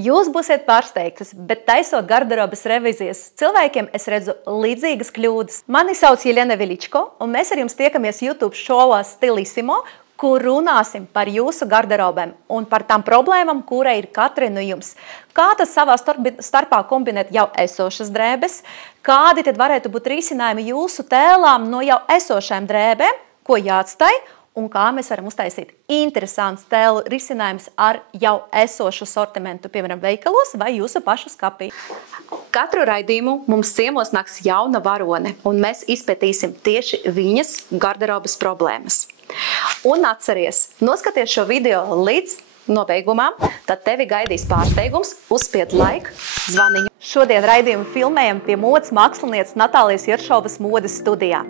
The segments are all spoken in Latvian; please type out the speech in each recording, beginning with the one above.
Jūs būsiet pārsteigtas, bet taisot garderobas revizijas cilvēkiem, es redzu līdzīgas kļūdas. Mani sauc Jelena Veličko, un mēs ar jums tiekamies YouTube šovā Stilissimo, kur runāsim par jūsu garderobēm un par tām problēmām, kura ir katra no jums. Kā tas savā starpā kombinēt jau esošas drēbes, kādi tad varētu būt risinājumi jūsu tēlām no jau esošajām drēbēm, ko jāatstāj, un kā mēs varam uztaisīt interesants tēlu risinājums ar jau esošu sortimentu, piemēram, veikalos vai jūsu pašu skapī. Katru raidījumu mums ciemos nāks jauna varone, un mēs izpētīsim tieši viņas garderobas problēmas. Un atceries, noskaties šo video līdz nobeigumam, tad tevi gaidīs pārsteigums, uzspied laiku, zvaniņu. Šodien raidījumu filmējam pie modes mākslinieces Natālijas Jeršovas modes studijā.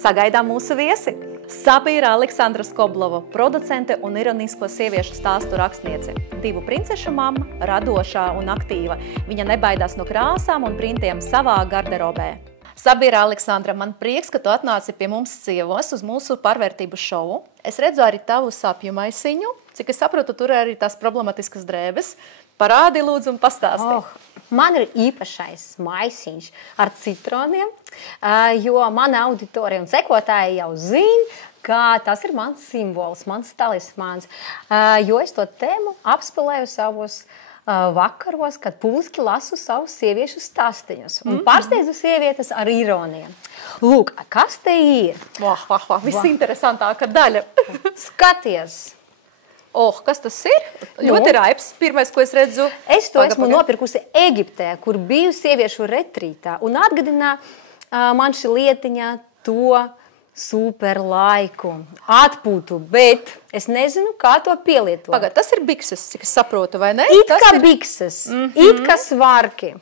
Sagaidām mūsu viesi! Sabīra Aleksandra Skoblova, producente un ironisko sieviešu stāstu rakstniece. 2 princešu mamma, radošā un aktīva. Viņa nebaidās no krāsām un printiem savā garderobē. Sabīra Aleksandra, man prieks, ka tu atnāci pie mums ciemos uz mūsu pārvērtību šovu. Es redzu arī tavu sapju maisiņu. Cik es saprotu, tur arī tās problematiskas drēbes. Parādi, lūdzu, un pastāsti. Man ir īpašais maisiņš ar citroniem, jo mana auditorija un sekotāji jau zina, ka tas ir mans simbols, mans talismāns, jo es to tēmu apspēlēju savos vakaros, kad publiski lasu savus sieviešu stāstiņus un pārsteidzu sievietes ar ironiju. Lūk, kas te ir? Visinteresantākā daļa. Skaties! Kas tas ir? Ļoti raips. Pirmais, ko es redzu. Es to esmu nopirkusi Eģiptē, kur biju sieviešu retrītā. Un atgadinā man šī lietiņa to super laiku, atpūtu, bet es nezinu, kā to pielietot. Pagad, tas ir bikses, cik es saprotu, vai ne? It kā bikses, it kā svarki.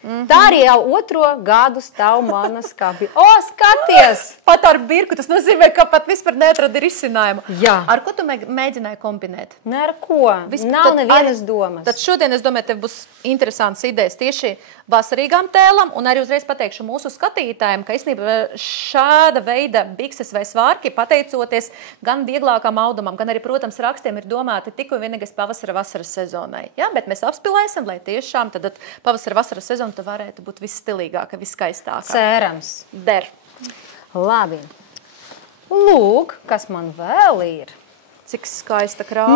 Tā arī jau 2 gadu stāv mana skapī. Skaties! Pat ar birku, tas nozīmē, ka pat vispār neatradi risinājumu. Jā. Ar ko tu mēģināji kombinēt? Ne ar ko. Nav nevienas domas. Tad šodien, es domāju, tev būs interesants idejas tieši vasarīgām tēlam, un arī uzreiz pateikšu mūsu skatītājiem, ka īstenībā šāda veida bikses vai svārki, pateicoties gan vieglākam audumam, gan arī, protams, rakstiem ir domāti tikai un vienīgais pavasara-vasaras sezonai. Ja? Bet mēs apspilēsim, lai tiešām tad pavasara-vasaras sezona tu varētu būt visstilīgāka, viskaistākā. Cerams. Der. Labi. Lūk, kas man vēl ir. Cik skaista krāsa.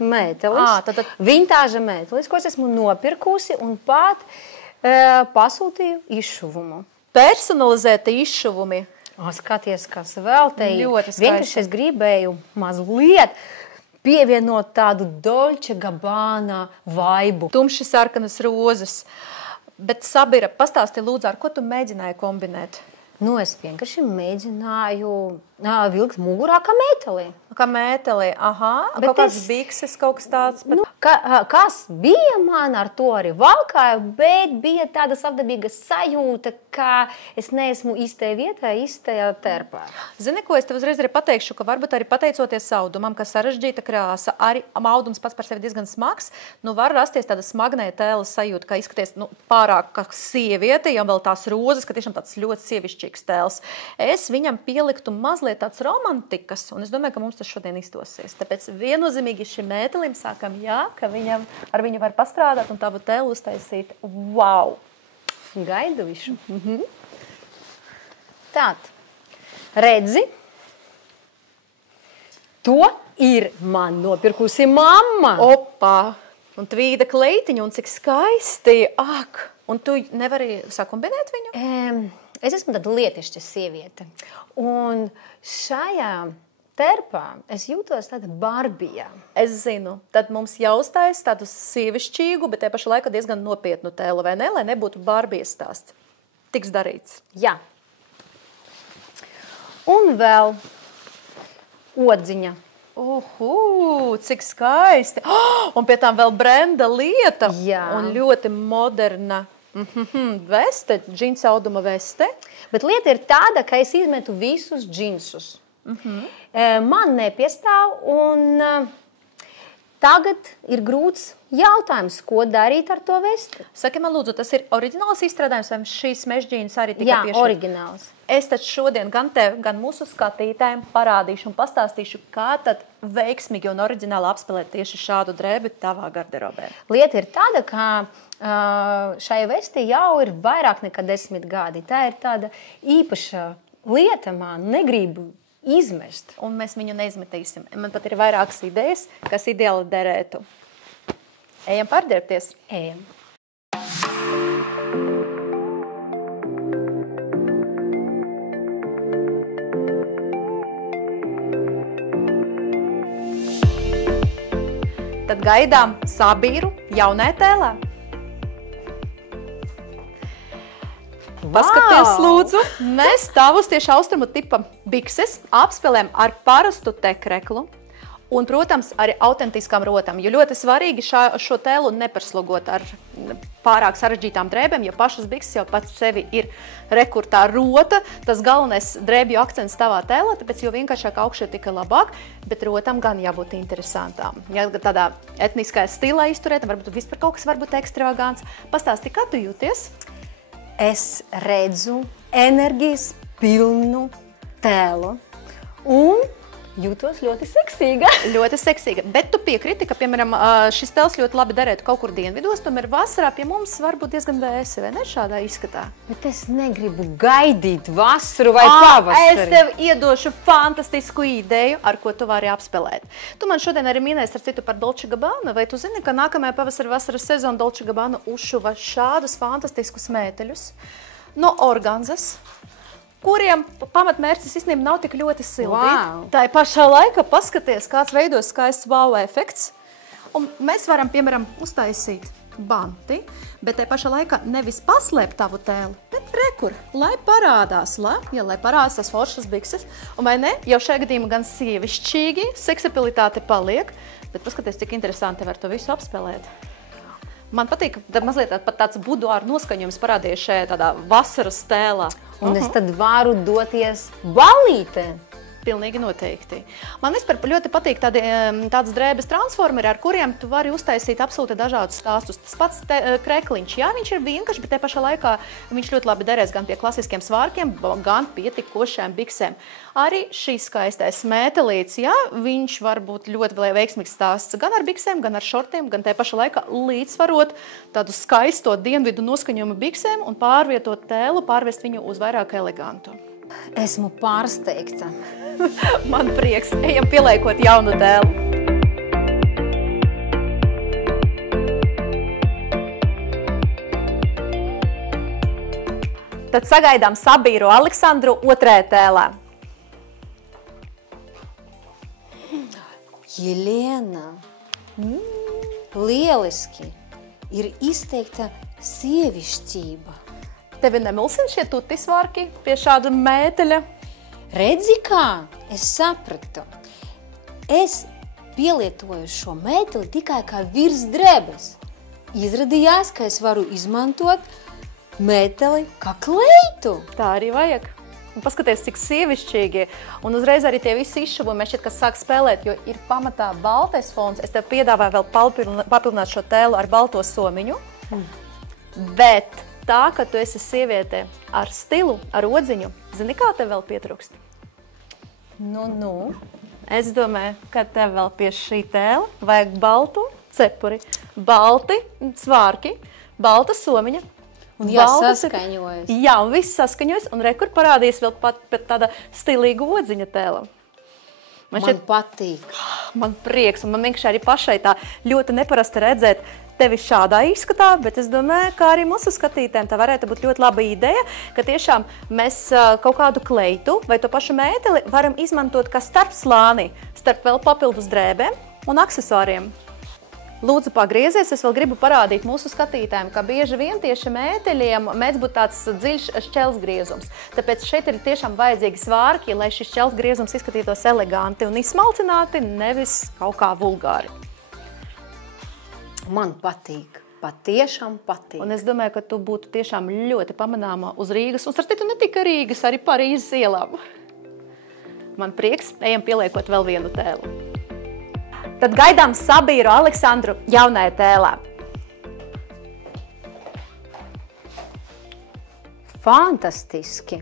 Mētelis. Vintāža mētelis, ko es esmu nopirkusi un pat pasūtīju izšuvumu. Personalizēti izšuvumi. Skaties, kas vēl te ir. Ļoti skaisti. Vienkārši es gribēju mazliet pievienot tādu Dolce Gabbana vaibu. Tumši sarkanas rozes. Bet, Sabira, pastāsti lūdzu, ar ko tu mēģināji kombinēt? Es vienkārši mēģināju vilkt mugurā kā mēteli. Kā mēteli, Bet kaut kāds bikses, kaut kas tāds. Bet... Kas bija man ar to arī valkāju, bet bija tāda savdabīga sajūta, ka es neesmu īstajā vietā, īstajā terpā. Zini, ko es tev uzreiz arī pateikšu, ka varbūt arī pateicoties audumam, ka sarežģīta krāsa, arī audums pats par sevi diezgan smags, var rasties tāda smagnēja tēla sajūta, ka izskaties pārāk kā sieviete, jau vēl tās rozes, ka tiešām tāds ļoti sievišķīgs tēls. Es viņam pieliktu mazliet tāds romantikas, un es domāju, ka mums tas šodien izdosies. Tāpēc viennozīmīgi šim mētelim sākam, ka ar viņu var pastrādāt un tavu tēlu uztaisīt. Wow! Gaidu višu. Tātad, redzi, to ir man nopirkusi mamma. Opa! Un tvīda kleitiņa, un cik skaisti! Un tu nevari sakombinēt viņu? Es esmu tāda lietišķa sieviete. Un šajā terpā es jūtos tāda Barbija. Es zinu, tad mums jāuztais tādu sievišķīgu, bet te paša laikā diezgan nopietnu tēlu, vai ne? Lai nebūtu Barbijas stāsts. Tiks darīts. Jā. Un vēl odziņa. Cik skaisti. Un pie tām vēl brenda lieta. Jā. Un ļoti moderna veste, džinsa auduma veste. Bet lieta ir tāda, ka es izmetu visus džinsus. Man nepiestāv, un tagad ir grūts jautājums, ko darīt ar to vesti. Saki man lūdzu, tas ir oriģināls izstrādājums vai šīs mežģīnas arī tikai Jā, oriģināls. Es taču šodien gan tev, gan mūsu skatītājiem parādīšu un pastāstīšu, kā tad veiksmīgi un oriģināli apspēlēt tieši šādu drēbi tavā garderobē. Lieta ir tāda, ka šai vesti jau ir vairāk nekā 10 gadi. Tā ir tāda īpaša lieta, man negribu izmest. Un mēs viņu neizmetīsim. Man pat ir vairākas idejas, kas ideāli derētu. Ejam pārģērbties. Ejam. Tad gaidām Sabīru jaunai tēlā. Paskaties, lūdzu, mēs stāvus tieši austrumu tipa bikses apspēlēm ar parastu tekreklu un, protams, arī autentiskām rotām. Jo ļoti svarīgi šo tēlu neparslogot ar pārāk sarežģītām drēbēm, jo pašas bikses jau pats sevi ir rekurtā rota. Tas galvenais drēbju akcents tavā tēlā, tāpēc jo vienkāršāk augšā tikai labāk, bet rotam gan jābūt interesantām. Ja tādā etniskajā stilā izturēt, varbūt vispār kaut kas varbūt ekstravagants. Pastāsti, kā tu jūties? Es redzu enerģijas pilnu tēlu un jūtos ļoti seksīga. Ļoti seksīga. Bet tu piekriti, ka, piemēram, šis tēls ļoti labi derētu kaut kur dienvidos, tomēr vasarā pie mums varbūt diezgan vēsi, vai ne šādā izskatā? Bet es negribu gaidīt vasaru vai pavasari. Es tev iedošu fantastisku ideju, ar ko tu vari apspēlēt. Tu man šodien arī minēsi ar citu par Dolce Gabbana, vai tu zini, ka nākamajā pavasara sezona Dolce Gabbana uzšuva šādus fantastiskus mēteļus no organzas, kuriem pamatmērķis īstenībā nav tik ļoti sildīt. Wow. Tā ir pašā laikā paskaties, kāds veidos skaists wow efekts. Un mēs varam, piemēram, uztaisīt banti, bet tai pašā laikā nevis paslēpt tavu tēlu, bet rekur, lai parādās, lai parādās tās foršas bikses. Un vai ne, jau šajā gadījumā gan sievišķīgi, seksapilitāte paliek, bet paskaties, cik interesanti var to visu apspēlēt. Man patīk, ka mazliet pat tāds buduāru noskaņojums parādījies šajā tādā vasaras tēlā. Un es tad varu doties ballītē. Pilnīgi noteikti. Man vispār ļoti patīk tādas drēbes transformeri, ar kuriem tu vari uztaisīt absolūti dažādus stāstus. Tas pats krekliņš, jā, viņš ir vienkārši, bet te pašā laikā viņš ļoti labi derēs gan pie klasiskiem svārkiem, gan pie tikošajām biksēm. Arī šīs skaistais mētelīts, jā, viņš var būt ļoti veiksmīgs stāsts gan ar biksēm, gan ar šortiem, gan te pašā laikā līdzsvarot tādu skaisto dienvidu noskaņojumu biksēm un pārvietot tēlu, pārvest viņu uz vairāk elegantu. Esmu pārsteigta. Man prieks, ejam pieliekot jaunu tēlu. Tad sagaidām Sabīru Aleksandru otrajā tēlā. Jelena, lieliski, ir izteikta sievišķība. Tevi nemulsina šie tutisvārki pie šāda mēteļa? Redzi kā? Es sapratu. Es pielietoju šo mēteli tikai kā virs drēbes. Izrādījās, ka es varu izmantot mēteli kā kleitu. Tā arī vajag. Un paskaties, cik sievišķīgi. Un uzreiz arī tie visi izšuvumi, šķiet, kas sāk spēlēt, jo ir pamatā baltais fons. Es tev piedāvāju vēl papildināt šo tēlu ar balto somiņu. Bet tā, ka tu esi sieviete ar stilu, ar odziņu, zini, kā tev vēl pietrūkst? Nu. Es domāju, ka tev vēl pie šī tēla vajag baltu cepuri, balti svārki, balta somiņa. Un jāsaskaņojas. Jā, un viss saskaņojas, un rekur parādīs vēl pat tāda stilīga odziņa tēla. Man patīk. Man prieks, un man vienkārši arī pašai tā ļoti neparasti redzēt tevi šādā izskatā, bet es domāju, ka arī mūsu skatītēm tā varētu būt ļoti laba ideja, ka tiešām mēs kaut kādu kleitu vai to pašu mēteli varam izmantot kā starpslāni, starp vēl papildus drēbēm un aksesuāriem. Lūdzu, pagriezies, es vēl gribu parādīt mūsu skatītājiem, ka bieži vien tieši mēteļiem mēdz būt tāds dziļš šķelsgriezums. Tāpēc šeit ir tiešām vajadzīgi svārki, lai šis šķelsgriezums izskatītos eleganti un izsmalcināti, nevis kaut kā vulgāri. Man patīk, patiešām patīk. Un es domāju, ka tu būtu tiešām ļoti pamanāma uz Rīgas, un starp citu ne tikai Rīgas, arī Parīzes ielām. Man prieks, ejam pieliekot vēl vienu tēlu. Tad gaidām Sabīru Aleksandru jaunajā tēlā. Fantastiski!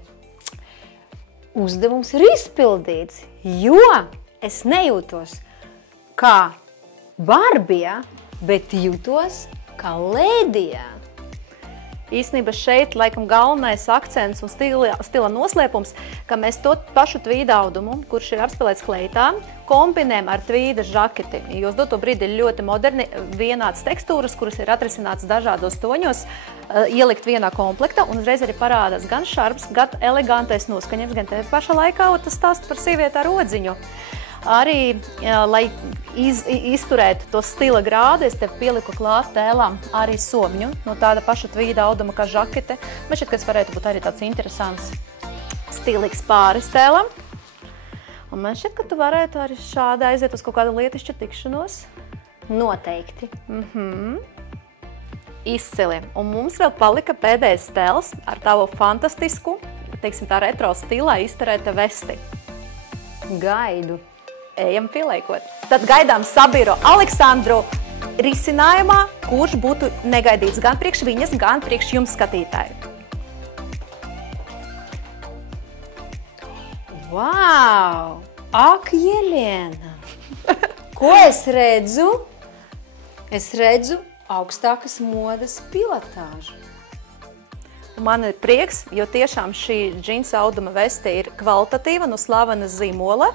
Uzdevums ir izpildīts, jo es nejūtos kā Barbija, bet jūtos kā Lēdija. Īstenībā šeit laikam galvenais akcents un stila noslēpums, ka mēs to pašu tvīda audumu, kurš ir apspēlēts kleitā, kombinējam ar tvīda žaketi. Jo uz doto brīdi ir ļoti moderni vienāds tekstūras, kuras ir atrisināts dažādos toņos, ielikt vienā komplektā un uzreiz arī parādās gan šarbs, gan elegantais noskaņojums, gan te pašā laikā tas stāst par sievieti ar odziņu. Arī, lai izturētu to stila grādu, es te pieliku klāt tēlām arī somņu no tāda paša tvīda auduma kā žakete. Man šķiet, ka tas varētu būt arī tāds interesants, stilīgs pāris tēlam. Un man šķiet, ka tu varētu arī šādi aiziet uz kaut kādu lietišķu tikšanos. Noteikti. Izcili. Un mums vēl palika pēdējais tēls ar tavu fantastisku, teiksim tā retro stilā izturēta vesti. Gaidu. Ejam pieliekot. Tad gaidām Sabīru Aleksandru risinājumā, kurš būtu negaidīts gan priekš viņas, gan priekš jums skatītāji. Wow! Ak, Jelēna! Ko es redzu? Es redzu augstākas modes pilotāžu. Man ir prieks, jo tiešām šī džinsa auduma veste ir kvalitatīva no slavena zīmola.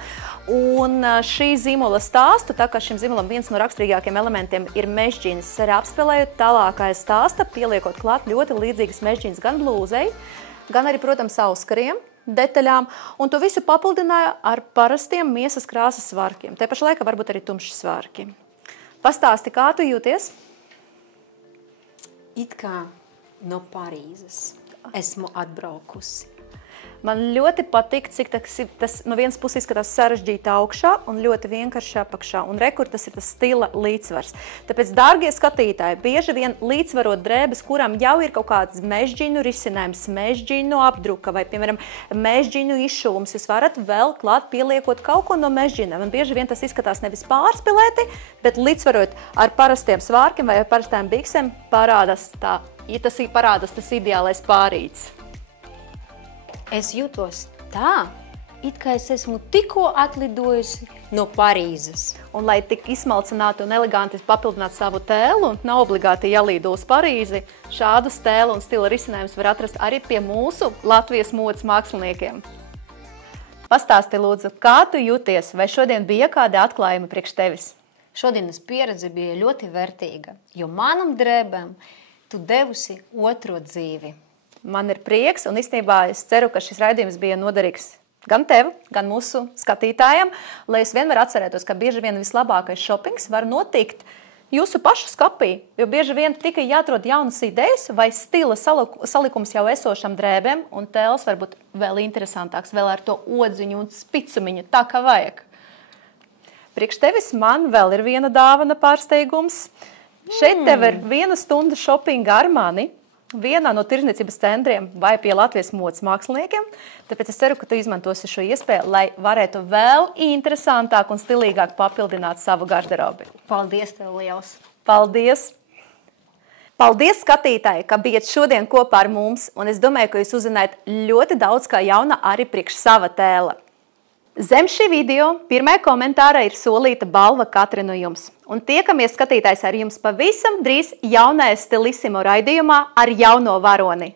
Un šī zīmola stāstu, tā kā šim zīmolam viens no raksturīgākiem elementiem ir mežģīnis, es arī apspēlēju tālākā stāsta, pieliekot klāt ļoti līdzīgas mežģīnas gan blūzei, gan arī, protams, auskariem, detaļām. Un to visu papildināju ar parastiem miesas krāsas svārkiem. Te pašā laikā varbūt arī tumši svārki. Pastāsti, kā tu jūties? It kā no Parīzes esmu atbraukusi. Man ļoti patīk, cik tas no vienas puses izskatās sarežģīti augšā un ļoti vienkārši apakšā. Un rekur tas ir tas stila līdzsvars. Tāpēc, dārgie skatītāji, bieži vien līdzsvarot drēbes, kurām jau ir kaut kāds mežģīnu risinājums, mežģīnu apdruka vai, piemēram, mežģīnu izšuvums, jūs varat vēl klāt pieliekot kaut ko no mežģīnām. Un bieži vien tas izskatās nevis pārspilēti, bet līdzsvarot ar parastiem svārkiem vai ar parastām biksēm parādās tas ideālais pārīts. Es jūtos tā, it kā es esmu tikko atlidojusi no Parīzes. Un, lai tik izsmalcinātu un eleganti papildinātu savu tēlu, nav obligāti jālido uz Parīzi, šādus tēlu un stila risinājumus var atrast arī pie mūsu Latvijas modes māksliniekiem. Pastāsti, lūdzu, kā tu jūties, vai šodien bija kādi atklājumi priekš tevis? Šodienas pieredze bija ļoti vērtīga, jo manam drēbēm tu devusi otro dzīvi. Man ir prieks, un īstenībā es ceru, ka šis raidījums bija noderīgs gan tev, gan mūsu skatītājiem, lai es vienmēr atcerētos, ka bieži vien vislabākais šopings var notikt jūsu pašu skapī, jo bieži vien tikai jāatrod jaunas idejas vai stila salikums jau esošam drēbēm, un tēls var būt vēl interesantāks, vēl ar to odziņu un spicumiņu, tā kā vajag. Priekš tevis man vēl ir viena dāvana pārsteigums. Šeit tev ir 1 stunda šopinga ar mani, vienā no tirdzniecības centriem vai pie Latvijas modes māksliniekiem. Tāpēc es ceru, ka tu izmantosi šo iespēju, lai varētu vēl interesantāk un stilīgāk papildināt savu garderobi. Paldies tev liels! Paldies! Paldies, skatītāji, ka bijat šodien kopā ar mums, un es domāju, ka jūs uzzinājat ļoti daudz kā jauna arī priekš sava tēla. Zem šī video pirmajā komentārā ir solīta balva katra no jums. Un tiekamies, skatītājs, ar jums pavisam drīz jaunajā Stilissimo raidījumā ar jauno varoni.